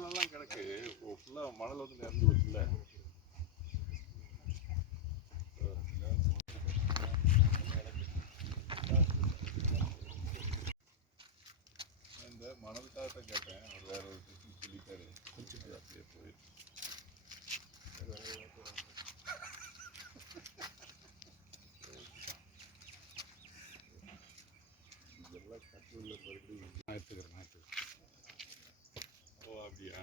இருக்கு ஃபுல்லாக மணல் வந்து நிறந்து வச்சுல இந்த மணல் தாத்த கேட்டேன். அவர் வேற ஒரு விஷயம் சொல்லிட்டாரு. குடிச்சிட்டு அப்படியே போயிடுச்சு இதெல்லாம் கட்டுள்ள மறுபடியும் நான் எடுத்துக்கிறேன் நான் எடுத்துக்கிறேன். ஓ அப்படியா